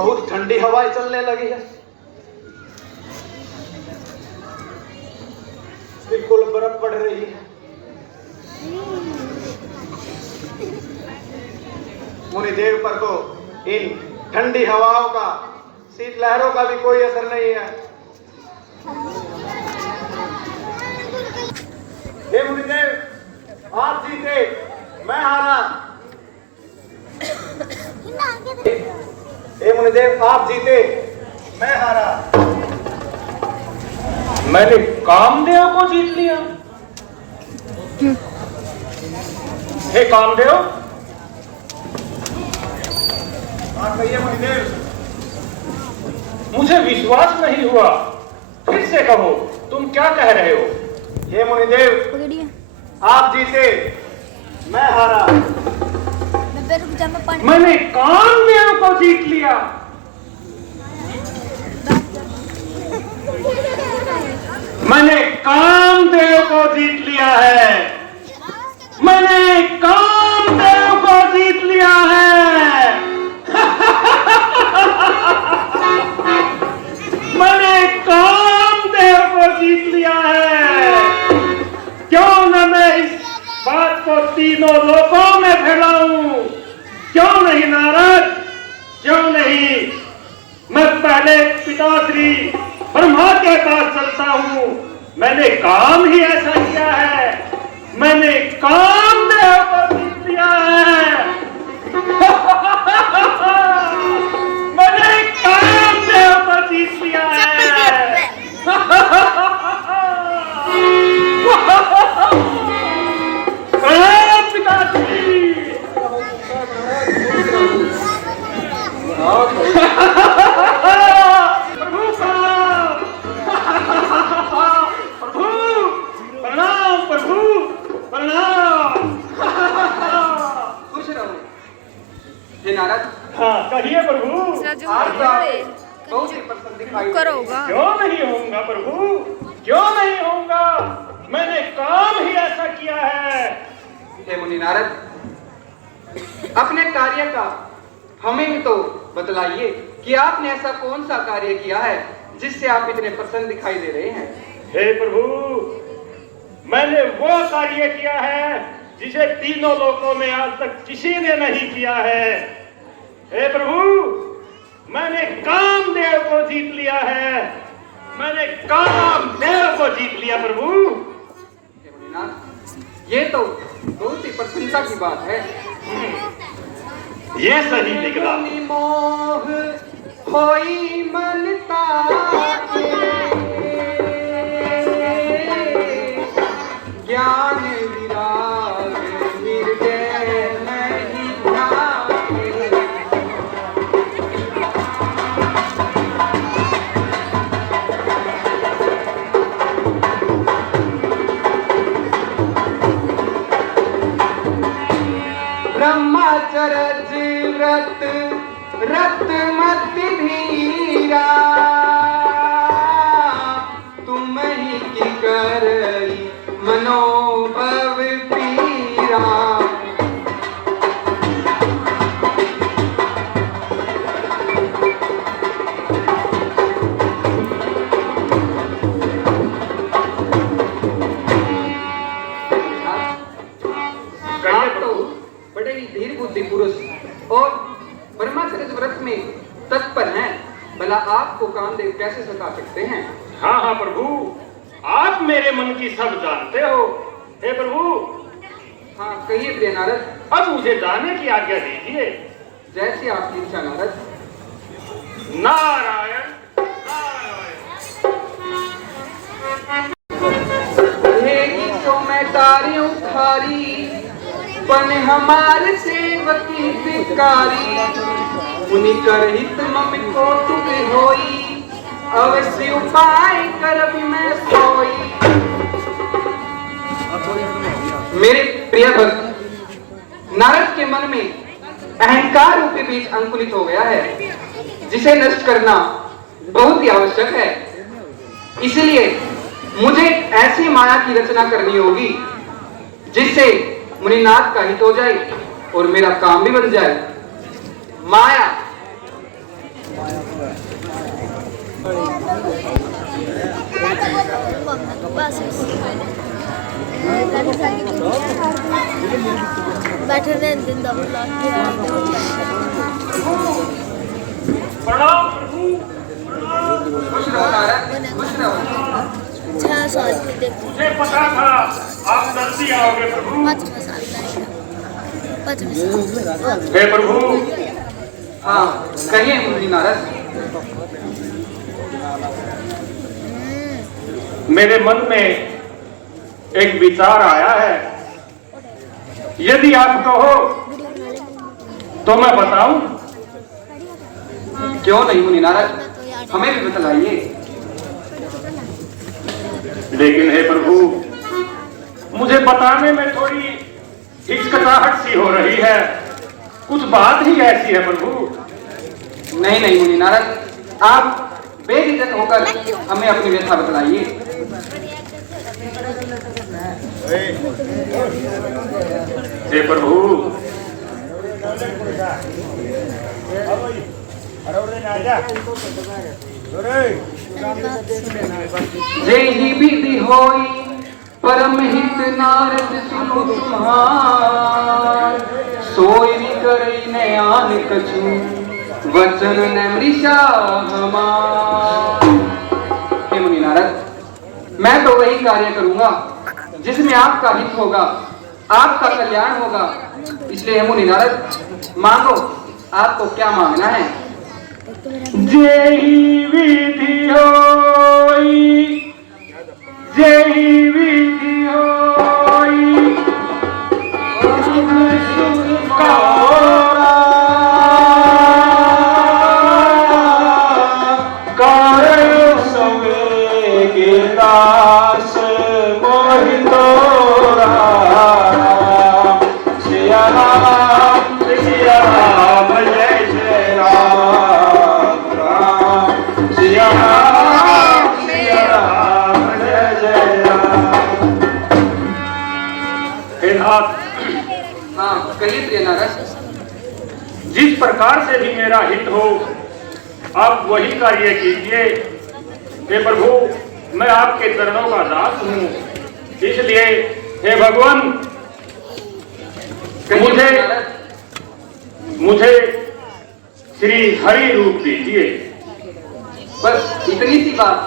बहुत ठंडी हवाएं चलने लगी है, बिल्कुल बर्फ पड़ रही है। मुनिदेव पर तो इन ठंडी हवाओं का, शीतलहरों का भी कोई असर नहीं है। हे मुनिदेव, आप जीते, मैं हारा। हे मुनिदेव, आप जीते, मैं हारा। मैंने कामदेव को जीत लिया। हे कामदेव, आप कहिए मुनिदेव। मुझे विश्वास नहीं हुआ, फिर से कहो, तुम क्या कह रहे हो? हे मुनिदेव, आप जीते, मैं हारा। मैंने कामदेव को जीत लिया। मैंने कामदेव को जीत लिया है। मैंने कामदेव को जीत लिया है। मैंने कामदेव को जीत लिया है। क्यों न मैं इस बात को तीनों लोकों में फैलाऊं? क्यों नहीं नारद, क्यों नहीं? मैं पहले पिताश्री ब्रह्मा के पास चलता हूं। मैंने काम ही ऐसा किया है। मैंने कामदेव को जीत लिया है। मैंने कामदेव को जीत लिया है। पिताश्री, नारद। हाँ कहिए प्रभु। आज तो बहुत ही प्रसन्न दिखाई करोगा। क्यों नहीं होऊंगा प्रभु, क्यों नहीं होऊंगा? मैंने काम ही ऐसा किया है। हे मुनि नारद, अपने कार्य का हमें भी तो बतलाइए कि आपने ऐसा कौन सा कार्य किया है जिससे आप इतने प्रसन्न दिखाई दे रहे हैं। हे प्रभु, मैंने वो कार्य किया है जिसे तीनों लोकों में आज तक किसी ने नहीं किया है। हे प्रभु, मैंने कामदेव को जीत लिया है। मैंने कामदेव को जीत लिया प्रभु। हे मुनिनाथ, ये तो बहुत ही प्रसन्नता की बात है। ये सही निकला। मोह होई मनता ज्ञान विराग हृदय नहीं भागे। ब्रह्मचर्य व्रत रत मत धीरा, तुम ही की करई मनोभव पीरा। आप तो बड़े ही धीर बुद्धि पुरुष और ब्रह्मचर्य व्रत में तत्पर हैं। भला आपको कामदेव कैसे सता सकते हैं? हाँ हाँ प्रभु, आप मेरे मन की सब जानते हो। हे प्रभु, हाँ कहिए प्रिय नारद। अब मुझे जाने की आज्ञा दीजिए। जैसी आपकी इच्छा नारद। नारायण नारायण। तो मैं तारियों खारी बन हमारे सेवकी भिकारी, उन्हीं कर हित मम को तुम होई, अवश्य उपाय कर मैं सोई। मेरे प्रिय भक्त, नारद के मन में अहंकार रूपी बीज अंकुरित हो गया है, जिसे नष्ट करना बहुत ही आवश्यक है। इसलिए मुझे ऐसी माया की रचना करनी होगी जिससे मुनिनाथ का हित हो जाए और मेरा काम भी बन जाए। माया बैठने दिन प्रणाम प्रभु। खुश रहो नारद, खुश रहो। 6 साल की देखो मुझे पता था आप जल्दी आओगे प्रभु। 5 साल का 5 साल हे प्रभु। हाँ कहिए मुनि नारद। मेरे मन में एक विचार आया है, यदि आप कहो तो मैं बताऊं। क्यों नहीं मुनि नारद, हमें भी बतलाइए। लेकिन हे प्रभु, मुझे बताने में थोड़ी हिचकिचाहट सी हो रही है। कुछ बात ही ऐसी है प्रभु। नहीं नहीं मुनि नारद, आप बेझिझक होकर हमें अपनी व्यथा बतलाइए। हे प्रभु, जेहि विधि होई परम हित नारद सुनु तुम्हार, सोई करई ने आन कछु वचन न मृषा हमार। हे मुनि नारद, मैं तो वही कार्य करूंगा जिसमें आपका हित होगा, आपका कल्याण होगा। इसलिए मुनि नारद मांगो, आपको क्या मांगना है। जेहि विधि होई, जेहि विधि होई हाँ कहिए प्रिय नारद। जिस प्रकार से भी मेरा हित हो, आप वही कार्य कीजिए। हे प्रभु, मैं आपके चरणों का दास हूँ, इसलिए हे भगवान मुझे श्री हरि रूप दीजिए। बस इतनी सी बात,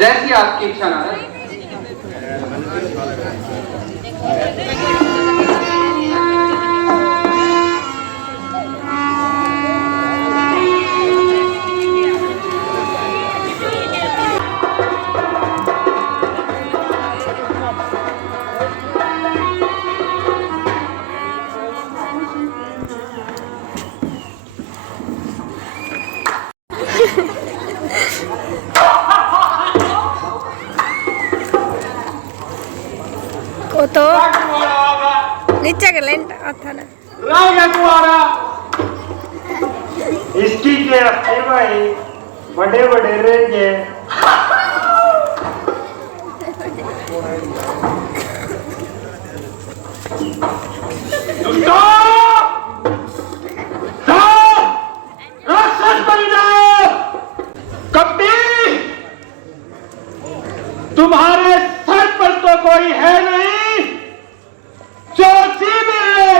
जैसी आपकी इच्छा नारद। तो नीचे के लेंट था ना इसकी के भाई बड़े बड़े रेंगे राक्षस बन जाओ। कपटी, तुम्हारे सर पर तो कोई है नहीं, जो सीधे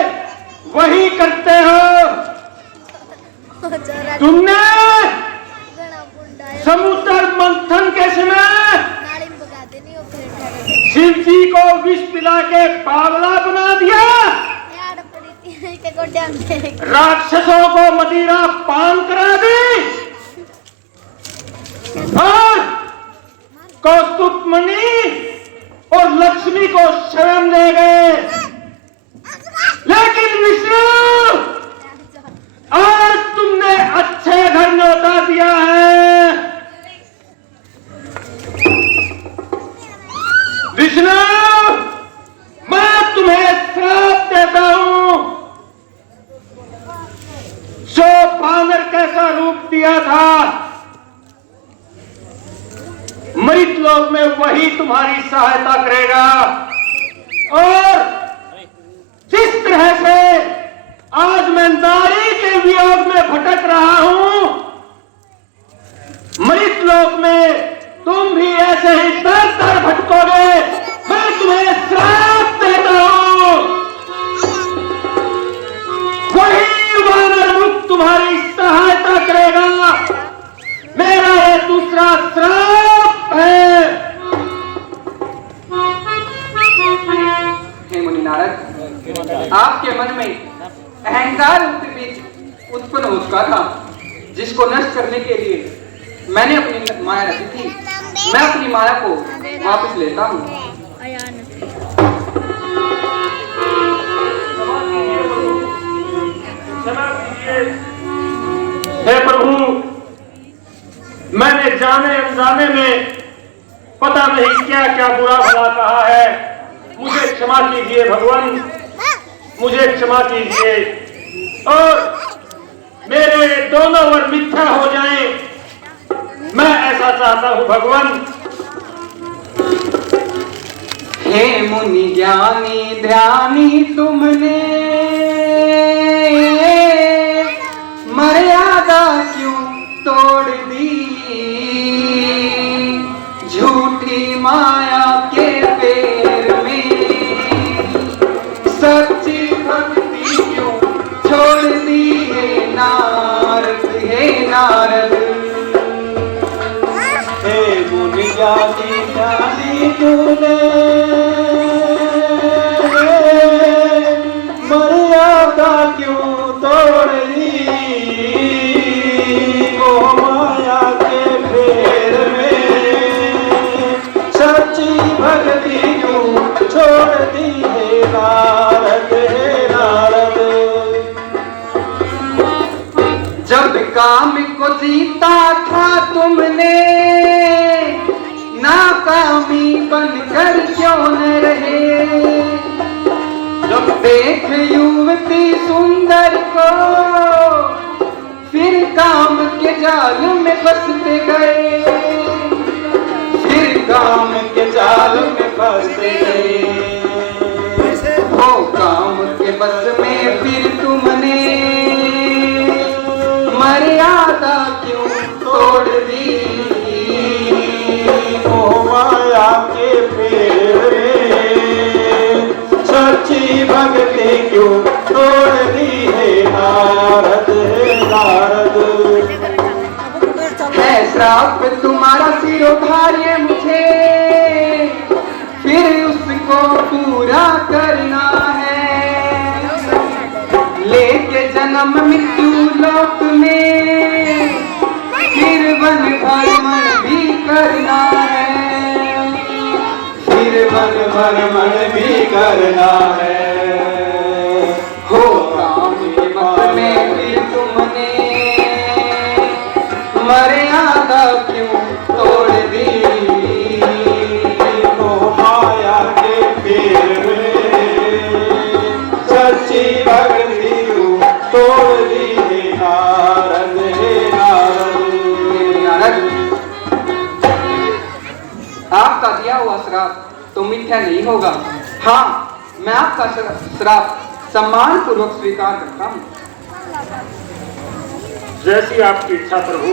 वही करते हो। तुमने समुद्र मंथन के समय शिव जी को विष पिला के पागला बना दिया, राक्षसों को मदिरा पान करा दी और कौस्तुभ मणि और लक्ष्मी को शरण ले गए। लेकिन विष्णु, आज तुमने अच्छे घर न्योता दिया है। विष्णु, मैं तुम्हें श्राप देता हूं। जो बानर कैसा रूप दिया था, मृत लोक में वही तुम्हारी सहायता करेगा। और जिस तरह से आज मैं नारी के वियोग लोक में भटक रहा हूं, मृत लोक में तुम भी ऐसे ही दर दर भटकोगे। मैं तुम्हें श्राप देता हूं। वही वानर मुख तुम्हारी सहायता करेगा। मेरा ये दूसरा श्राप है। हे मुनि नारद, आपके मन में अहंकार रूपी बीज उत्पन्न हो चुका था, जिसको नष्ट करने के लिए मैंने अपनी माया रची थी। मैं अपनी माया को वापस लेता हूँ। हे प्रभु, मैंने जाने अनजाने में पता नहीं क्या क्या बुरा भला कहा है। मुझे क्षमा कीजिए भगवान, मुझे क्षमा कीजिए और मेरे दोनों वर मिथ्या हो जाएं। मैं ऐसा चाहता हूं भगवान। हे मुनि ज्ञानी ध्यानी, तुमने मर्यादा क्यों तोड़ दी? झूठी माया के पैर में सच्ची भक्ति क्यों छोड़ दी? हे नारद, हे नारद। हे मुनि ज्ञानी ध्यानी, तूने मर्यादा क्यों तोड़ दी? मोह माया के फेर में सच्ची भक्ति क्यों छोड़ दी? हे नारद, हे नारद। जब काम को जीता था तुमने, नाकामी बनकर क्यों न रहे? जब देख युवती सुंदर को, फिर काम के जाल में फंसते गए। फिर काम के जाल में फंसते गए। हो काम के बस में फिर तुमने मर्यादा क्यों तोड़ दी? मोह माया के फेर में सच्ची भक्ति क्यों तोड़ दी? हे नारद, हे नारद। है श्राप तुम्हारा सिरोधार्य मुझे, फिर उसको पूरा करना है। लेके जन्म मृत्यु लोक में फिर वन भ्रमण भी करना है। फिर वन भ्रमण भी करना है। हो काम के वक्त में फिर तुमने मर्यादा क्यों तोड़ दी? मोह माया के फेर में सच्ची भक्ति क्यों तोड़ दी? हे नारद, हे नारद। आपका दिया हुआ श्राप तो मिथ्या नहीं होगा। हाँ, मैं आपका श्राप सम्मान पूर्वक स्वीकार करता हूँ। जैसी आपकी इच्छा प्रभु।